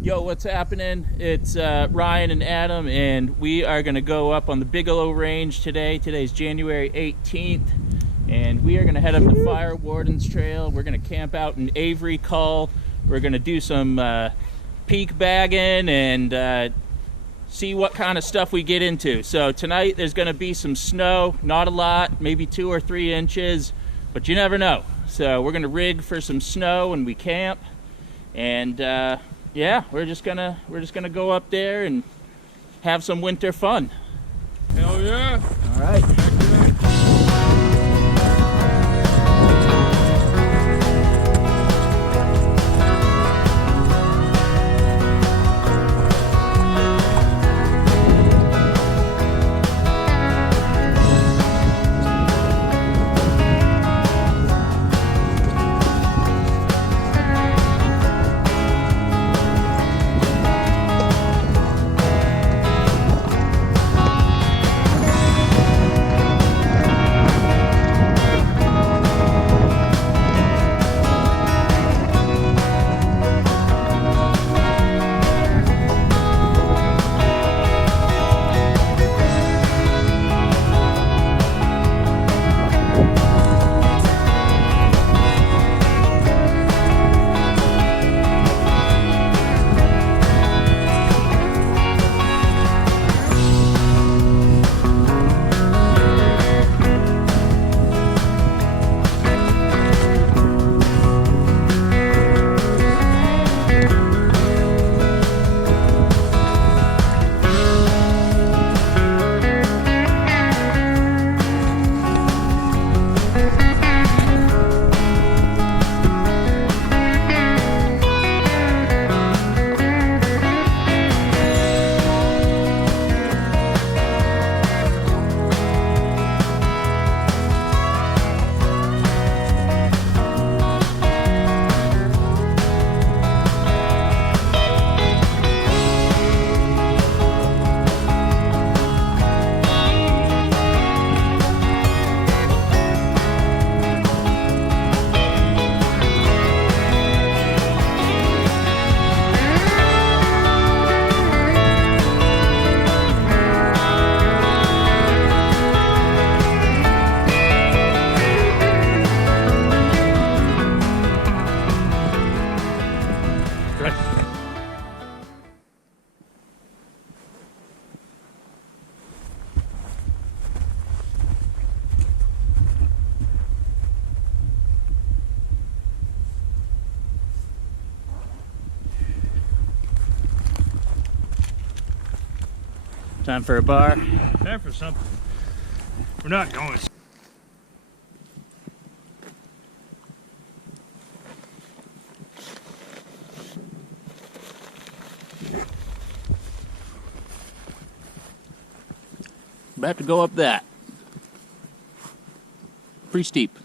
Yo, what's happening? It's Ryan and Adam, and we are going to go up on the Bigelow range today. Today's January 18th, and we are going to head up the Warden's Trail. We're going to camp out in Avery Call. We're going to do some peak bagging and see what kind of stuff we get into. So tonight there's going to be some snow, not a lot, maybe 2 or 3 inches, but you never know. So we're going to rig for some snow when we camp, and yeah, we're just gonna go up there and have some winter fun. Hell yeah! All right. Time for a bar. Time for something. We're not going. About to go up that. Pretty steep.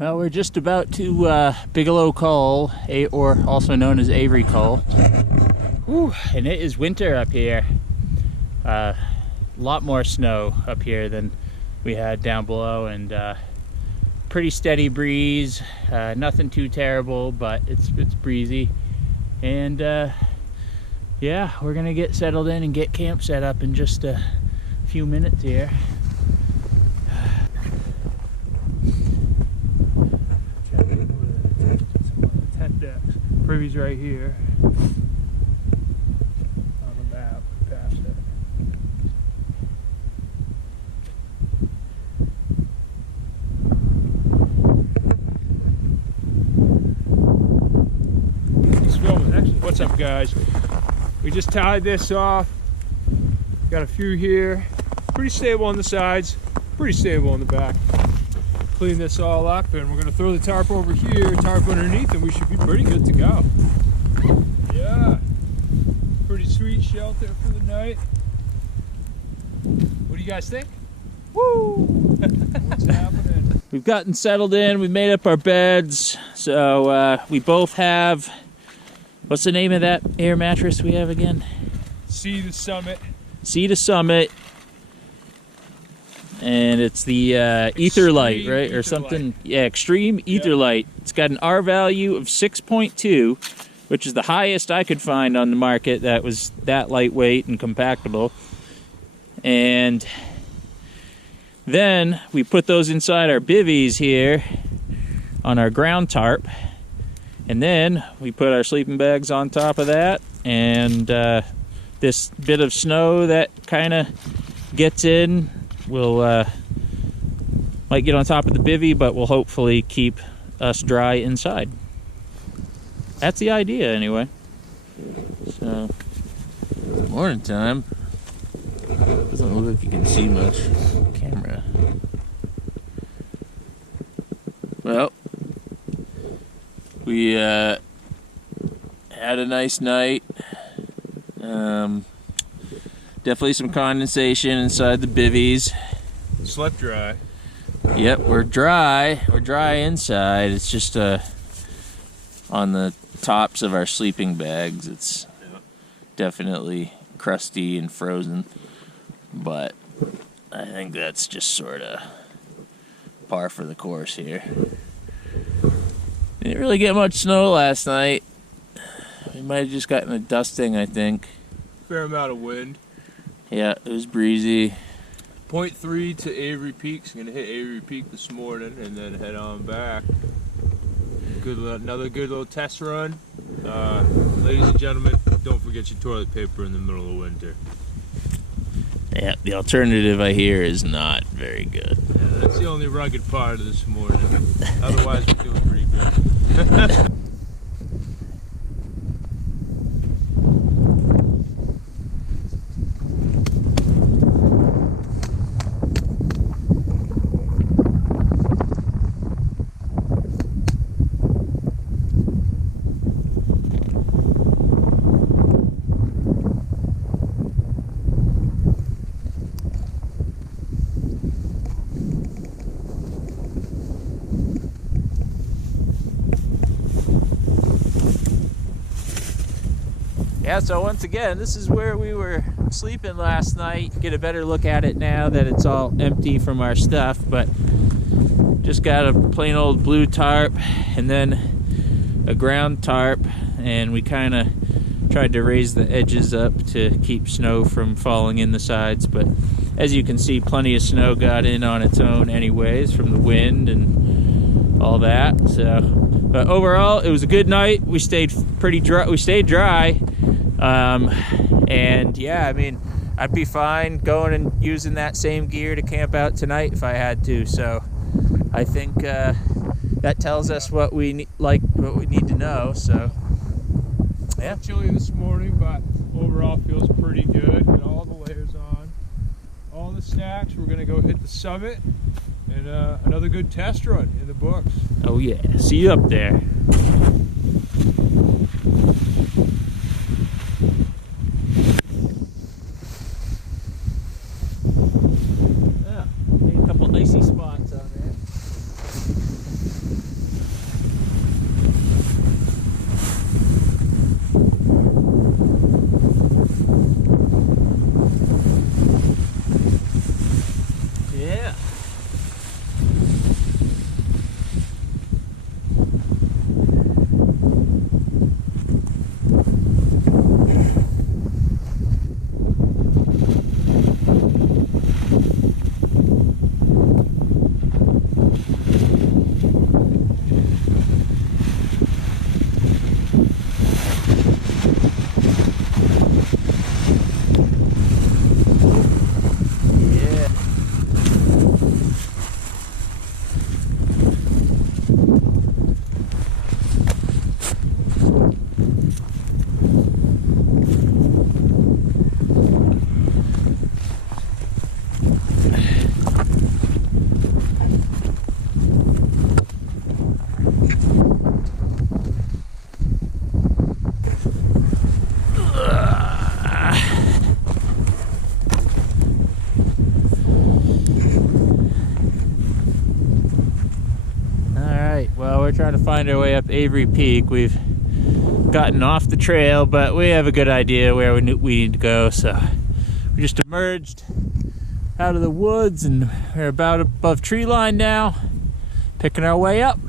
Well, we're just about to Bigelow Call, or also known as Avery Call. Whew, and it is winter up here. A lot more snow up here than we had down below, and pretty steady breeze. Nothing too terrible, but it's breezy. And yeah, we're gonna get settled in and get camp set up in just a few minutes here. Tent decks. Privy's right here on the map. Past it. He's filming. Actually, what's up, guys? We just tied this off. Got a few here. Pretty stable on the sides. Pretty stable on the back. Clean this all up, and we're gonna throw the tarp over here, tarp underneath, and we should be pretty good to go. Yeah, pretty sweet shelter for the night. What do you guys think? Woo! What's happening? We've gotten settled in, we've made up our beds, so we both have, what's the name of that air mattress we have again? See the summit. Sea to Summit. And it's the Ether Light, right? Or something. Yeah, Extreme Ether Light. It's got an R value of 6.2, which is the highest I could find on the market that was that lightweight and compactable. And then we put those inside our bivvies here on our ground tarp. And then we put our sleeping bags on top of that. And this bit of snow that kind of gets in, we'll might get on top of the bivvy, but we'll hopefully keep us dry inside. That's the idea, anyway. So, morning time. Doesn't look like you can see much camera. Well, we had a nice night. Definitely some condensation inside the bivvies. Slept dry. Yep, we're dry. We're dry inside. It's just on the tops of our sleeping bags. It's definitely crusty and frozen. But I think that's just sort of par for the course here. Didn't really get much snow last night. We might have just gotten a dusting, I think. Fair amount of wind. Yeah, it was breezy. 0.3 to Avery Peaks. I'm gonna hit Avery Peak this morning and then head on back. Another good little test run. Ladies and gentlemen, don't forget your toilet paper in the middle of winter. Yeah, the alternative I hear is not very good. Yeah, that's the only rugged part of this morning. Otherwise, we're doing pretty good. Yeah, so once again, this is where we were sleeping last night. Get a better look at it now that it's all empty from our stuff, but just got a plain old blue tarp and then a ground tarp, and we kind of tried to raise the edges up to keep snow from falling in the sides, but as you can see, plenty of snow got in on its own anyways from the wind and all that. So, but overall, it was a good night. We stayed pretty dry. We stayed dry. And yeah, I mean, I'd be fine going and using that same gear to camp out tonight if I had to. So I think that tells us what we need to know. So yeah, Chilly this morning, but overall feels pretty good. Got all the layers on, all the snacks. We're gonna go hit the summit and another good test run in the books. Oh yeah, see you up there. A couple icy spots on there. Yeah. we're trying to find our way up Avery Peak. We've gotten off the trail, but we have a good idea where we need to go, so we just emerged out of the woods and we're about above tree line now, picking our way up.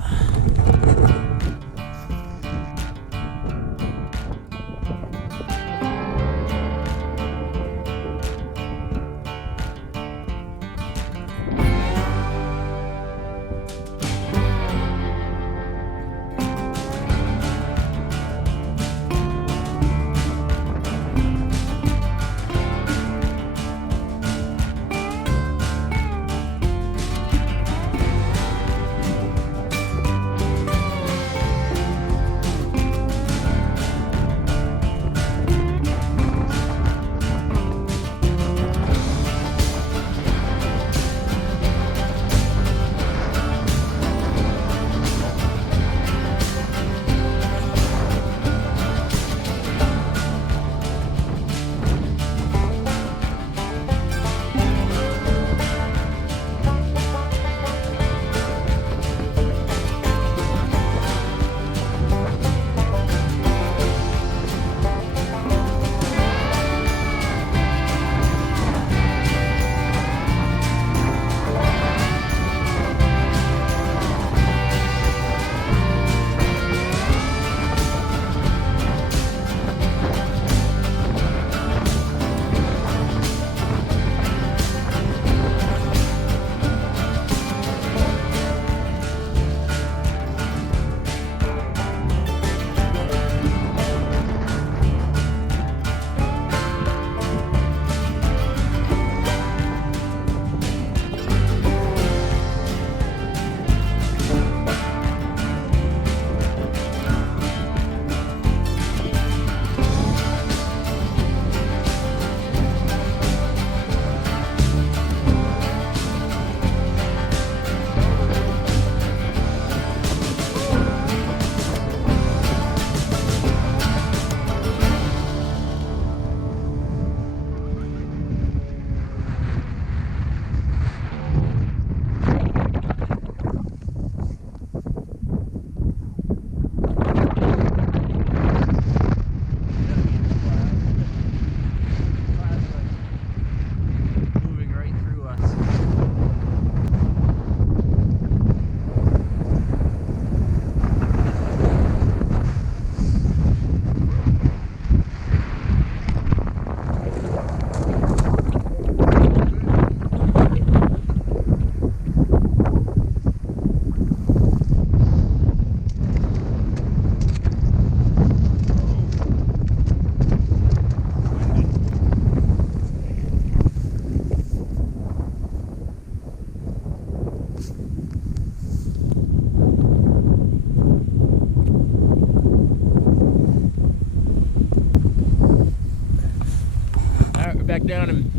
Back down in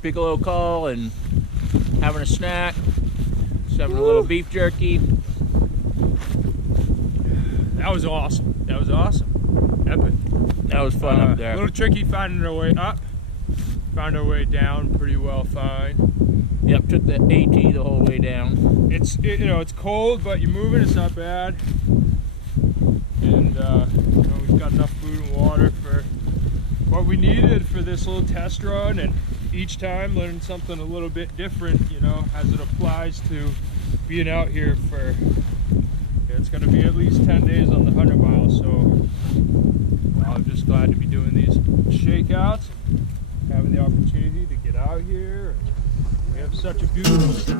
Bigelow Call and having a snack, just having a little beef jerky. That was awesome. That was awesome. Epic. That was fun up there. A little tricky finding our way up. Found our way down pretty well fine. Yep, took the AT the whole way down. It's it's cold, but you're moving. It's not bad. And we've got enough food and water for what we needed for this little test run, and each time learning something a little bit different, as it applies to being out here for, it's going to be at least 10 days on the 100 miles, so I'm just glad to be doing these shakeouts, having the opportunity to get out here. We have such a beautiful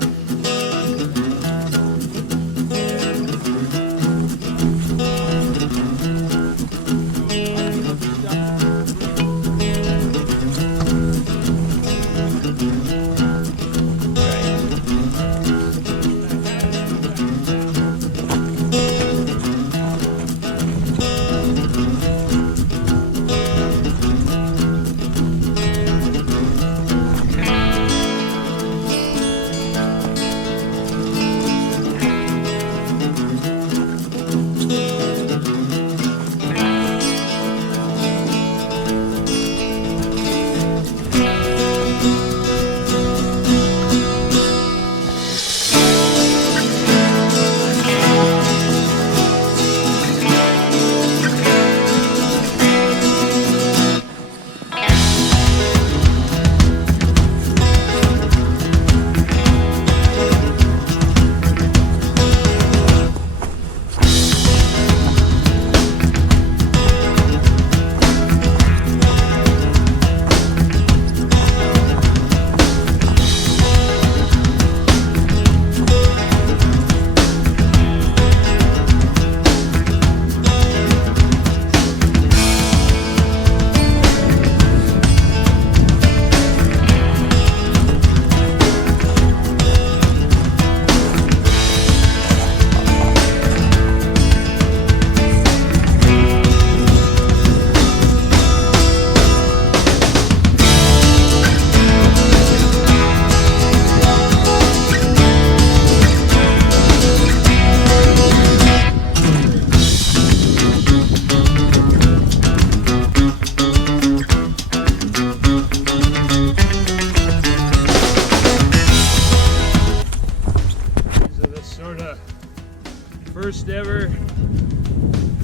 First ever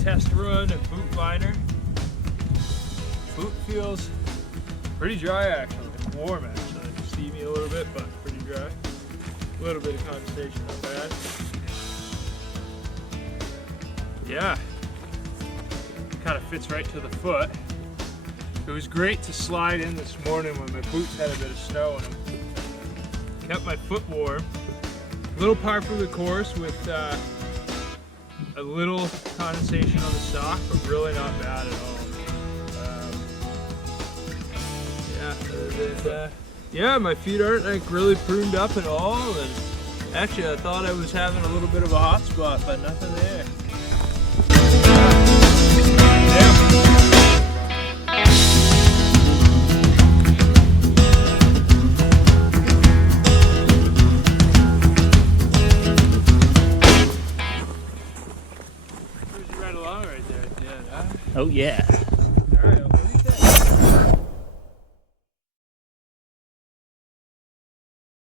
test run of boot liner. Boot feels pretty dry actually, warm actually. Steamy a little bit, but pretty dry. A little bit of condensation, not bad. Yeah, kind of fits right to the foot. It was great to slide in this morning when my boots had a bit of snow in them. Kept my foot warm. A little par for the course with a little condensation on the sock, but really not bad at all. Yeah, my feet aren't like really pruned up at all, and actually I thought I was having a little bit of a hot spot, but nothing there. Right along right there, yeah. Oh yeah. All right.